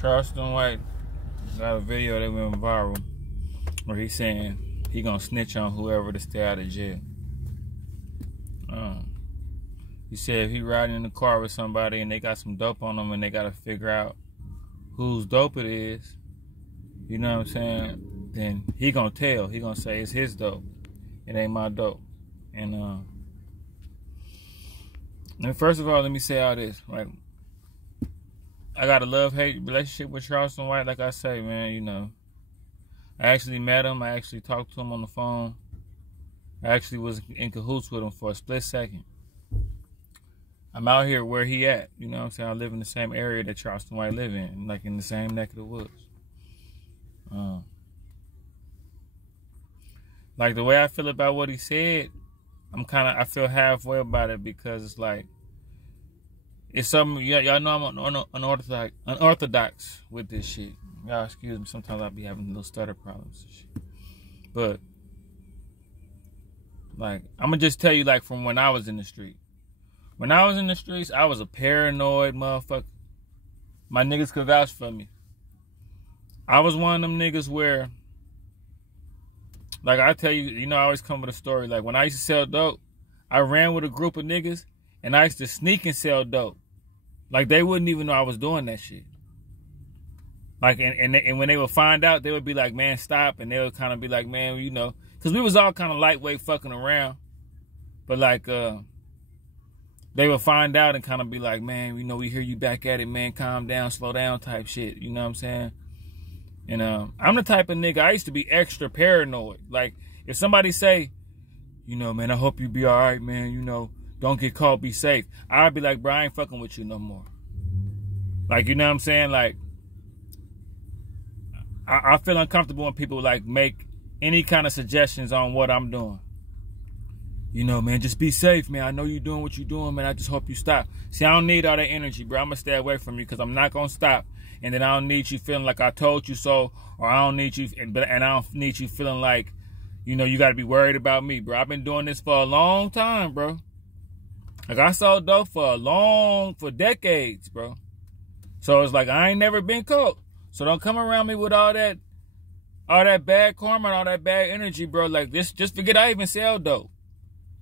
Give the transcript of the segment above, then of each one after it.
Charleston White got a video that went viral where he's saying he gonna snitch on whoever to stay out of jail. He said if he riding in the car with somebody and they got some dope on them and they gotta figure out whose dope it is, you know what I'm saying, then he gonna tell. He gonna say it's his dope. It ain't my dope. And first of all, let me say all this. Like, I got a love-hate relationship with Charleston White. Like I say, man, you know, I actually met him. I actually talked to him on the phone. I actually was in cahoots with him for a split second. I'm out here where he at. You know what I'm saying? I live in the same area that Charleston White live in, like in the same neck of the woods. Like the way I feel about what he said, I feel halfway about it because it's like, it's something, y'all know I'm unorthodox with this shit. Y'all excuse me, sometimes I be having little stutter problems and shit. But, like, I'm gonna just tell you, like, from when I was in the street. When I was in the streets, I was a paranoid motherfucker. My niggas could vouch for me. I was one of them niggas where, like I tell you, you know, I always come with a story. Like when I used to sell dope, I ran with a group of niggas and I used to sneak and sell dope. Like they wouldn't even know I was doing that shit. Like, and when they would find out, they would be like, man, stop. And they would kind of be like, man, you know, because we was all kind of lightweight fucking around. But like, they would find out and kind of be like, man, you know, we hear you back at it, man, calm down, slow down type shit. You know what I'm saying? And I'm the type of nigga, I used to be extra paranoid. Like, if somebody say, you know, man, I hope you be all right, man, you know, don't get caught, be safe. I'd be like, bro, I ain't fucking with you no more. Like, you know what I'm saying? Like, I feel uncomfortable when people, like, make any kind of suggestions on what I'm doing. You know, man, just be safe, man. I know you're doing what you're doing, man. I just hope you stop. See, I don't need all that energy, bro. I'm going to stay away from you because I'm not going to stop. And then I don't need you feeling like I told you so, or I don't need you, and I don't need you feeling like, you know, you got to be worried about me, bro. I've been doing this for a long time, bro. Like, I sold dope for decades, bro. So it's like, I ain't never been caught. So don't come around me with all that bad karma and all that bad energy, bro. Like, just forget I even sell dope.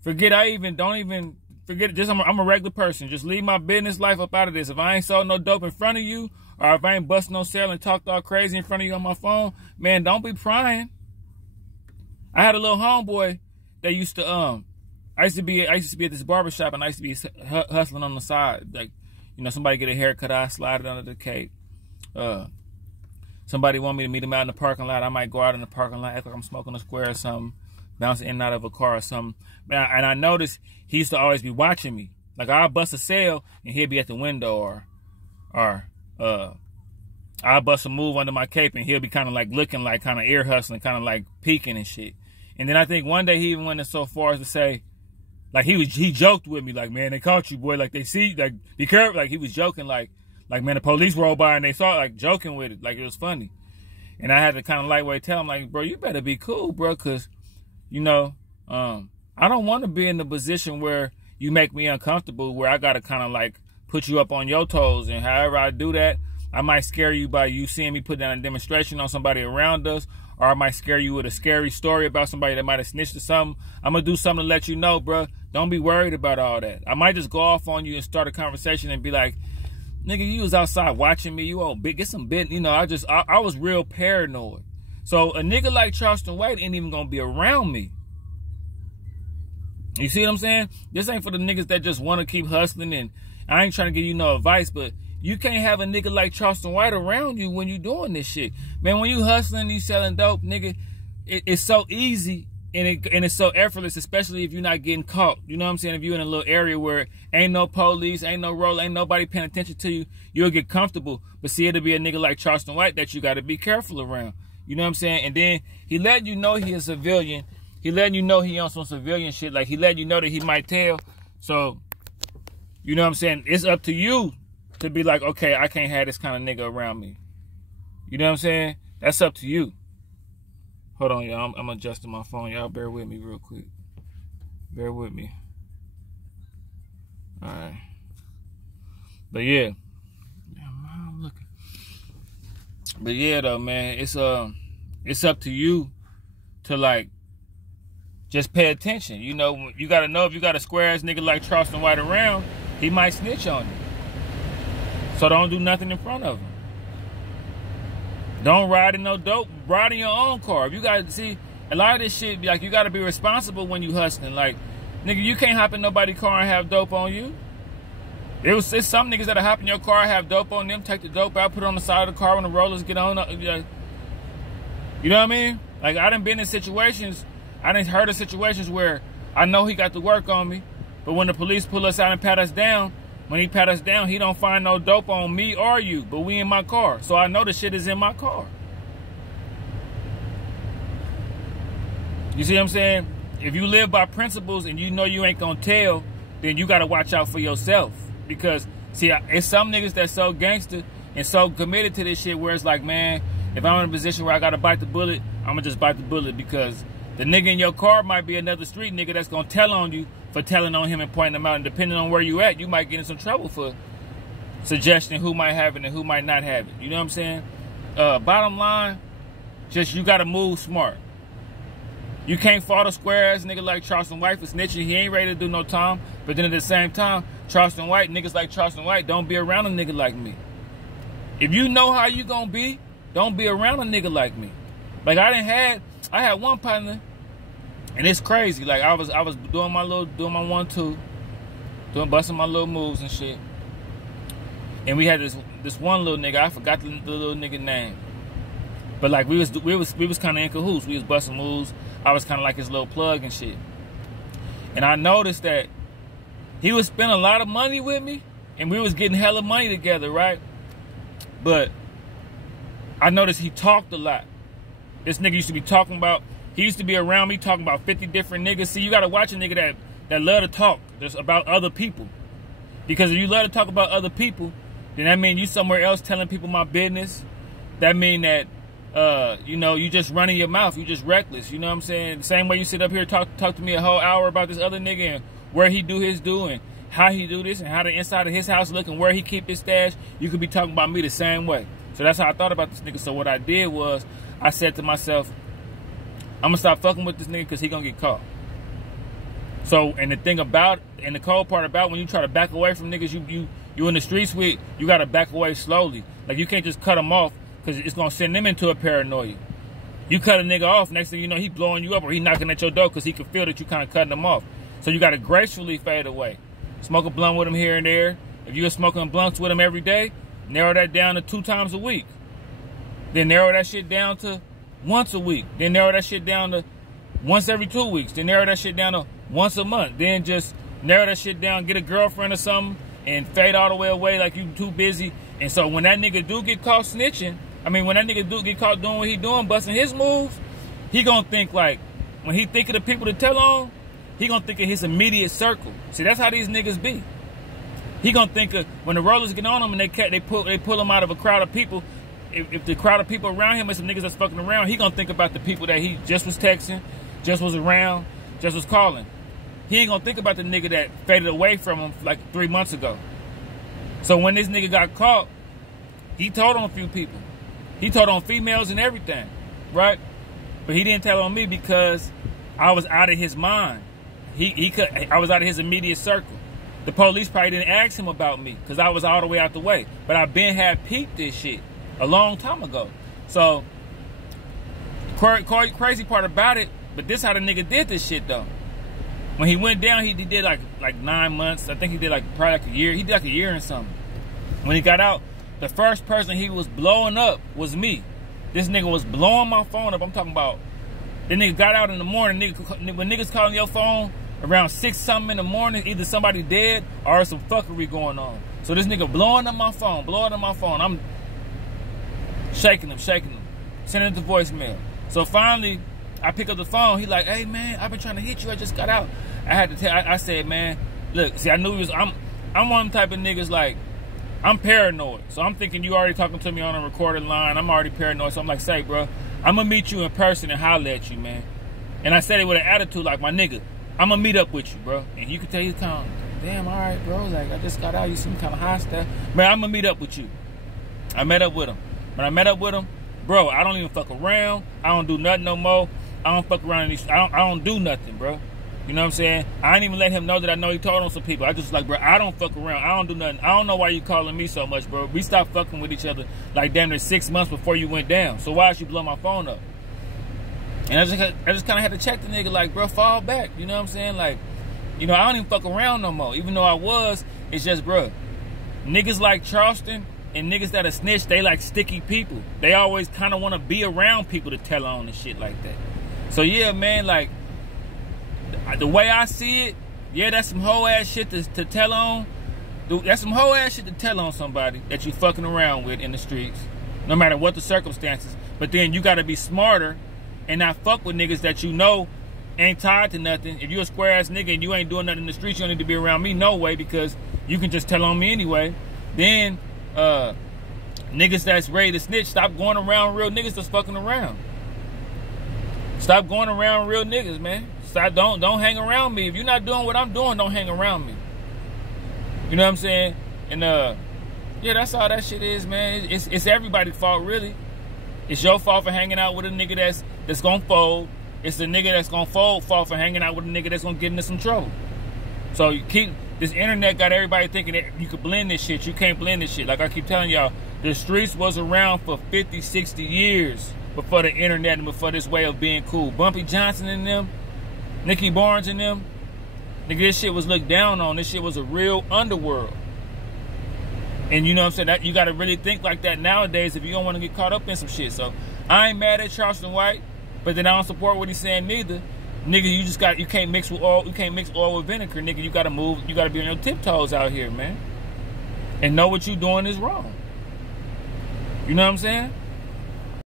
Forget I'm a regular person. Just leave my business life up out of this. If I ain't sold no dope in front of you, or if I ain't bust no sale and talked all crazy in front of you on my phone, man, don't be prying. I had a little homeboy that used to I used to be at this barbershop and I used to be hustling on the side. Like, you know, somebody get a haircut, I slide it under the cape. Somebody want me to meet him out in the parking lot, I might go out in the parking lot, act like I'm smoking a square or something, bouncing in and out of a car or something. And I noticed he used to always be watching me. Like, I'll bust a sale and he'll be at the window, or I'll bust a move under my cape and he'll be kind of like looking like kind of ear hustling, kind of like peeking and shit. And then I think one day he even went so far as to say, like, he joked with me, like, man, they caught you, boy. Like, they see, like, be careful. Like, he was joking, like, man, the police rolled by and they saw it, like, joking with it. Like, it was funny. And I had to kind of lightweight tell him, like, bro, you better be cool, bro, because, you know, I don't want to be in the position where you make me uncomfortable, where I got to kind of, like, put you up on your toes. And however I do that, I might scare you by you seeing me put down a demonstration on somebody around us, or I might scare you with a scary story about somebody that might have snitched or something. I'm going to do something to let you know, bro. Don't be worried about all that. I might just go off on you and start a conversation and be like, nigga, you was outside watching me. You old big, get some bit. You know, I was real paranoid. So a nigga like Charleston White ain't even going to be around me. You see what I'm saying? This ain't for the niggas that just want to keep hustling, and I ain't trying to give you no advice, but you can't have a nigga like Charleston White around you when you doing this shit. Man, when you hustling, you selling dope, nigga, it's so easy and it's so effortless, especially if you're not getting caught. You know what I'm saying? If you're in a little area where ain't no police, ain't no roll, ain't nobody paying attention to you, you'll get comfortable. But see, it'll be a nigga like Charleston White that you got to be careful around. You know what I'm saying? And then he letting you know he a civilian. He letting you know he on some civilian shit. Like, he letting you know that he might tell. So, you know what I'm saying? It's up to you to be like, okay, I can't have this kind of nigga around me. You know what I'm saying? That's up to you. Hold on, y'all. I'm adjusting my phone. Y'all bear with me real quick. Bear with me. All right. But yeah. I'm looking. But yeah, though, man, it's up to you to like just pay attention. You know, you gotta know if you got a square ass nigga like Charleston White around, he might snitch on you. So don't do nothing in front of him. Don't ride in no dope. Ride in your own car. If you gotta see a lot of this shit, like you gotta be responsible when you hustling. Like, nigga, you can't hop in nobody's car and have dope on you. It's some niggas that'll hop in your car, have dope on them, take the dope out, put it on the side of the car when the rollers get on. You know what I mean? Like, I done been in situations, I done heard of situations where I know he got to work on me, but when the police pull us out and pat us down, when he pat us down, he don't find no dope on me or you, but we in my car. So I know the shit is in my car. You see what I'm saying? If you live by principles and you know you ain't gonna tell, then you gotta watch out for yourself. Because, see, it's some niggas that's so gangster and so committed to this shit where it's like, man, if I'm in a position where I gotta bite the bullet, I'm gonna just bite the bullet, because the nigga in your car might be another street nigga that's gonna tell on you for telling on him and pointing him out. And depending on where you at, you might get in some trouble for suggesting who might have it and who might not have it. You know what I'm saying? Bottom line, just you gotta move smart. You can't fault a square ass nigga like Charleston White for snitching. He ain't ready to do no time. But then at the same time, Charleston White, niggas like Charleston White, don't be around a nigga like me. If you know how you gonna be, don't be around a nigga like me. Like I had one partner, and it's crazy. Like I was doing my 1-2, busting my little moves and shit. And we had this one little nigga. I forgot the little nigga name. But like we was kind of in cahoots. We was busting moves. I was kind of like his little plug and shit. And I noticed that he was spending a lot of money with me, and we was getting hella money together, right? But I noticed he talked a lot. This nigga used to be talking about, he used to be around me talking about 50 different niggas. See, you gotta watch a nigga that love to talk just about other people. Because if you love to talk about other people, then that means you somewhere else telling people my business. That mean that you know, you just running your mouth. You just reckless. You know what I'm saying? The same way you sit up here talk to me a whole hour about this other nigga and where he do his do and how he do this and how the inside of his house look and where he keep his stash. You could be talking about me the same way. So that's how I thought about this nigga. So what I did was I said to myself, I'm gonna stop fucking with this nigga because he gonna get caught. So, and the cold part about when you try to back away from niggas you in the streets with, you gotta back away slowly. Like you can't just cut them off, because it's going to send them into a paranoia. You cut a nigga off, next thing you know, he blowing you up or he knocking at your door because he can feel that you kind of cutting him off. So you got to gracefully fade away. Smoke a blunt with him here and there. If you're smoking blunts with him every day, narrow that down to 2 times a week. Then narrow that shit down to once a week. Then narrow that shit down to once every 2 weeks. Then narrow that shit down to once a month. Then just narrow that shit down, get a girlfriend or something, and fade all the way away like you too busy. And so when that nigga do get caught snitching, when that nigga do get caught doing what he doing, busting his moves, he gonna think like, when he think of the people to tell on, he gonna think of his immediate circle. See, that's how these niggas be. He gonna think of, when the rollers get on him and they pull him out of a crowd of people, if the crowd of people around him is some niggas that's fucking around, he gonna think about the people that he just was texting, just was around, just was calling. He ain't gonna think about the nigga that faded away from him like 3 months ago. So when this nigga got caught, he told on a few people. He told on females and everything, right? But he didn't tell on me because I was out of his mind. I was out of his immediate circle. The police probably didn't ask him about me because I was all the way out the way. But I been had peeped this shit a long time ago. So, crazy part about it, but this how the nigga did this shit though. When he went down, he did like 9 months. I think he did probably like a year. He did like a year and something. When he got out, the first person he was blowing up was me. This nigga was blowing my phone up. I'm talking about, the nigga got out in the morning. When niggas calling your phone around 6 something in the morning, either somebody dead or some fuckery going on. So this nigga blowing up my phone. I'm shaking him, sending it to voicemail. So finally, I pick up the phone. He like, hey man, I've been trying to hit you. I just got out. I said, man, look, see, I knew he was, I'm one of them type of niggas like, I'm paranoid. So I'm thinking you already talking to me on a recorded line. I'm already paranoid. So I'm like, say, bro, I'm going to meet you in person and holler at you, man. And I said it with an attitude like, my nigga, I'm going to meet up with you, bro. And you can tell you kind of, damn, all right, bro. Like, I just got out. You seem kind of hostile. Man, I'm going to meet up with you. I met up with him. When I met up with him, bro, I don't even fuck around. I don't do nothing no more. I don't fuck around. I don't do nothing, bro. You know what I'm saying? I ain't even let him know that I know he told on some people. I just like, bro, I don't fuck around. I don't do nothing. I don't know why you calling me so much, bro. We stopped fucking with each other like damn near 6 months before you went down. So why did you blow my phone up? And I just kind of had to check the nigga like, bro, fall back. You know what I'm saying? Like, you know, I don't even fuck around no more. Even though I was, it's just, bro, niggas like Charleston and niggas that are snitch, they like sticky people. They always kind of want to be around people to tell on and shit like that. So yeah, man, like, the way I see it, yeah, that's some hoe ass shit to tell on. That's some hoe ass shit to tell on somebody that you fucking around with in the streets, no matter what the circumstances. But then you gotta be smarter and not fuck with niggas that you know ain't tied to nothing. If you a square ass nigga and you ain't doing nothing in the streets, you don't need to be around me no way, because you can just tell on me anyway. Then niggas that's ready to snitch, stop going around real niggas that's fucking around. Stop going around real niggas, man. Stop, don't hang around me. If you're not doing what I'm doing, don't hang around me. You know what I'm saying? And yeah, that's all that shit is, man. It's everybody's fault, really. It's your fault for hanging out with a nigga that's gonna fold. It's the nigga that's gonna fold fault for hanging out with a nigga that's gonna get into some trouble. So you keep this internet got everybody thinking that you could blend this shit. You can't blend this shit. Like I keep telling y'all, the streets was around for 50, 60 years before the internet and before this way of being cool. Bumpy Johnson and them, Nicky Barnes and them, nigga, this shit was looked down on. This shit was a real underworld. And you know what I'm saying? That you gotta really think like that nowadays if you don't want to get caught up in some shit. So I ain't mad at Charleston White, but then I don't support what he's saying neither. Nigga, you can't mix with oil, you can't mix oil with vinegar, nigga. You gotta move, you gotta be on your tiptoes out here, man. And know what you doing is wrong. You know what I'm saying?